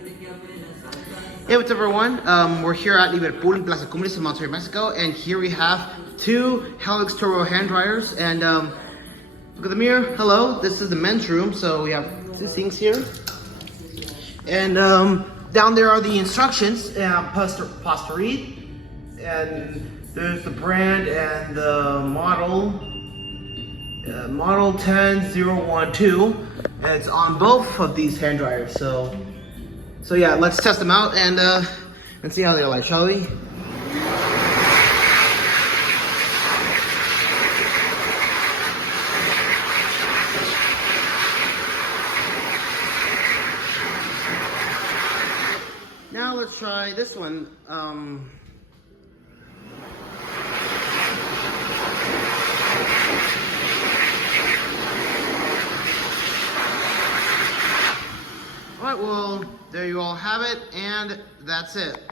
Hey, what's up everyone? We're here at Liverpool Plaza Cumbres in Monterrey, Mexico, and here we have two Helvex Turbo hand dryers. And look at the mirror. Hello, this is the men's room, so we have two things here. And down there are the instructions, posterite, and there's the brand and the model. Model 10012, and it's on both of these hand dryers. So yeah, let's test them out and see how they're like, shall we? Now let's try this one. Alright, well, there you all have it, and that's it.